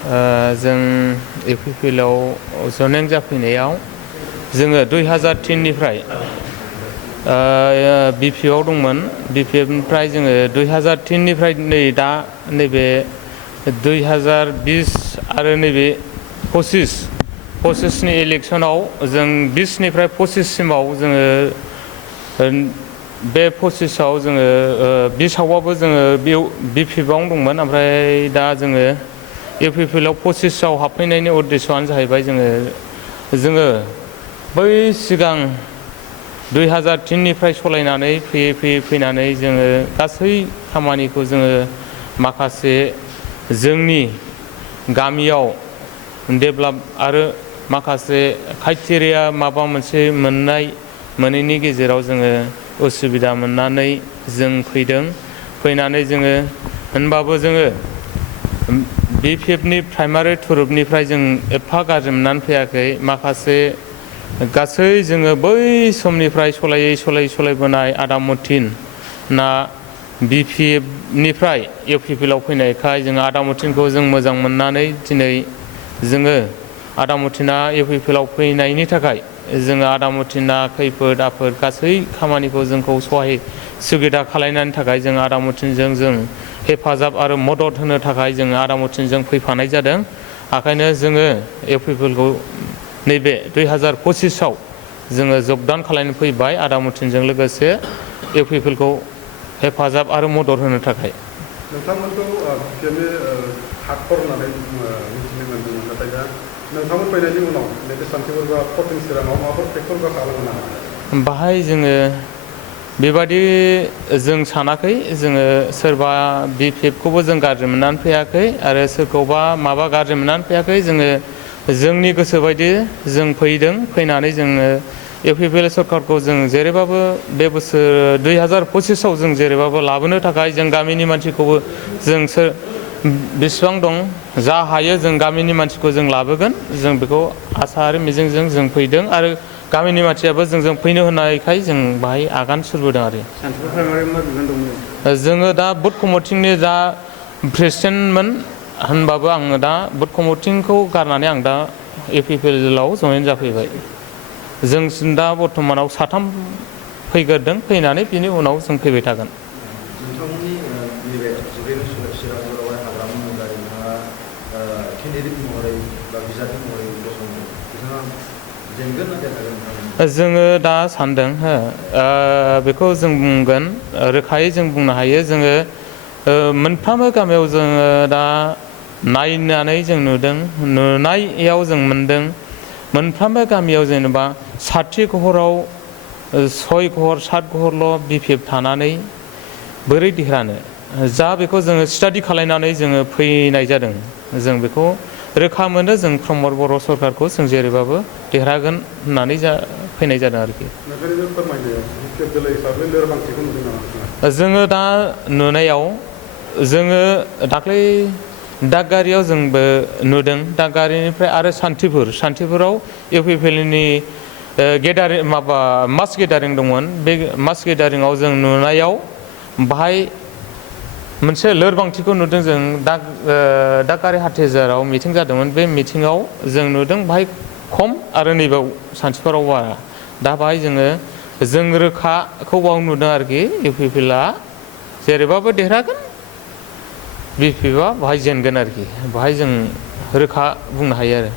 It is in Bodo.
जों एपिपिएलआव जयेन जाफैनायाव जोङो 2003निफ्राय बिपिएफआव दंमोन। बिपिएफनिफ्राय जोङो 2003निफ्राय नै दा नैबे 2020 आरो नैबे 25नि इलेक्सनाव जों 20निफ्राय 25सिमाव जोङो बे 25आव जोङो 20आवबाबो जोङो बिपिएफआवनो दंमोन। ओमफ्राय दा जोङो एपिपिएलआव 25आव हाबफैनायनि उद्देश्यआनो जाहैबाय जोङो बै सिगां 2003निफ्राय सलायनानै फैनानै जोङो गासै खामानिखौ जोङो माखासे जोंनि गामियाव डेभेलप आरो माखासे क्राइटेरिया माबा मोनसे मोनैनि गेजेराव जोङो उसुबिदा मोननानै जों फैनानै जोङो होनबाबो जोङो बिपिएफनि प्राइमारि थुरुबनिफ्राय जों एफा गाज्रि मोननानै फैयाखै। माखासे गासै जोङो बै समनिफ्राय सलायबोनाय आदामथिन ना बिपिएफनिफ्राय एपिपिएलआव फैनायखाय जोङो आदामथिनखौ जों मोजां मोननानै दिनै जोङो आदामथिना एपिपिएलआव फैनायनि थाखाय जोङो आदामथिना खैफोद आफोद गासै खामानिखौ जोंखौ सहाय सुबिदा खालामनायनि थाखाय जों आदामथिनजों जों हेफाजाब आरो मदद होनो थाखाय जोङो आदामथिनजों फैफानाय जादों। ओंखायनो जोङो एपिपिएलखौ नैबे 2025आव जोङो जगदान खालामनो फैबाय आदामथिनजों लोगोसे एपिपिएलखौ हेफाजाब आरो मदद होनो थाखाय। नोंथांमोनखौ बिपिएफनि हाखर होननानै मिथिनो मोनदोंमोन, नाथाय दा नोंथांमोन फैनायनि उनाव नैबे सान्थिपुर बा पर्टिं चिराङाव माबाफोर फेक्टर बा खालामो नामा? बाहाय जोङो बेबादि जों सानाखै। जोङो सोरबा बिपिएफखौबो जों गाज्रि मोननानै फैयाखै आरो सोरखौबा माबा गाज्रि मोननानै फैयाखै। जोङो जोंनि गोसो बायदि जों फैनानै जोङो एपिपिएल सरकारखौ जों जेरैबाबो बे बोसोर 2025आव जों जेरैबाबो लाबोनो थाखाय जों गामिनि मानसिखौबो जों बेसेबां दं जा हायो जों गामिनि मानसिखौ जों लाबोगोन। जों बेखौ आसा आरो मिजिंजों जों फैदों आरो गामिनि मानसियाबो जोंजों फैनो होनायखाय जों बाहाय आगान सुरबोदों आरो। जोङो दा बुथ कमिटिनि दा प्रेसिडेन्टमोन होनबाबो आङो दा बुथ कमिटिखौ गारनानै आं दा एपिपिएलआव जयेन जाफैबाय। जों दा बर्थमानाव 3 फैग्रोदों, फैनानै बिनि उनाव जों फैबाय थागोन। नोंथांमोननि नैबे चिरांआवहाय हाग्रामा महरै नोंथाङा केन्डिडेट महरै बा बिजाथि महरै गसंदों, बिथाङा जेनगोन ना देरहागोन? जोङो दा सानदों बेखौ जों बुंगोन, रोखायै जों बुंनो हायो। जोङो मोनफ्रोमबो गामियाव जोङो दा नायनानै जों नुनायाव जों मोनदों मोनफ्रोमबो गामियाव जेनेबा 60 घराव 6 घर 7 घरल' बिपिएफ थानानै बोरै देरहानो, जा बेखौ जोङो स्टाडि खालामनानै जोङो फैनाय जादों। जों बेखौ रोखा मोनो, जों प्रमद बर' सरकारखौ जों जेरैबाबो देरहागोन होननानै फैनाय जादों आरोखि। जोङो दा नुनायाव जोङो दाख्लै दागगारियाव जोंबो नुदों। दागगारिनिफ्राय आरो सान्थिपुराव एपिपिएलनि मास गेदारिं दंमोन। बे मास गेदारिंआव जों नुनायाव बाहाय मोनसे लोरबांथिखौ नुदों। जों दागगारि हाथाइजाराव मिथिं जादोंमोन। बे मिथिङाव जों नुदों बाहाय खम आरो नैबाव सान्थिपुराव बारा। दा बाहाय जों रोखाखौ बाव नुदों आरोखि एपिपिएलआ जेरैबाबो देरहागोन, बिपिएफआ बाहाय जेनगोन आरोखि। बाहाय जों रोखा बुंनो हायो आरो।